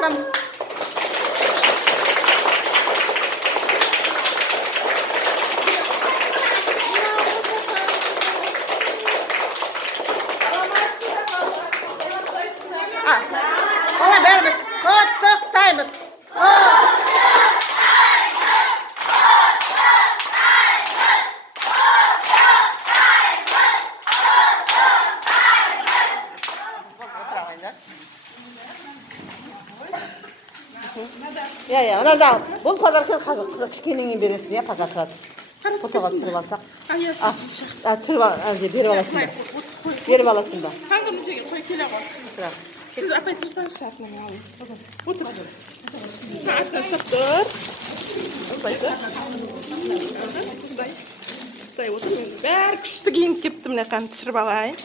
Akram. Ona bermiz. To'xtaymiz. Ya, ana da бұл подарканы қазір кішкенеңе бересің, я подарка. Фотоға түсіріп алсақ. Түсіріп беріп аласың ба? Беріп аласың ба? Қаңғы мүшеге қой келе ғой. Сіз апай тұрсаңыз шартынан алың. Отыр. Сағаттан сақтыр. Осылай отыр. Бәрі күшті киініп кепті, міне қаны түсіріп алайын.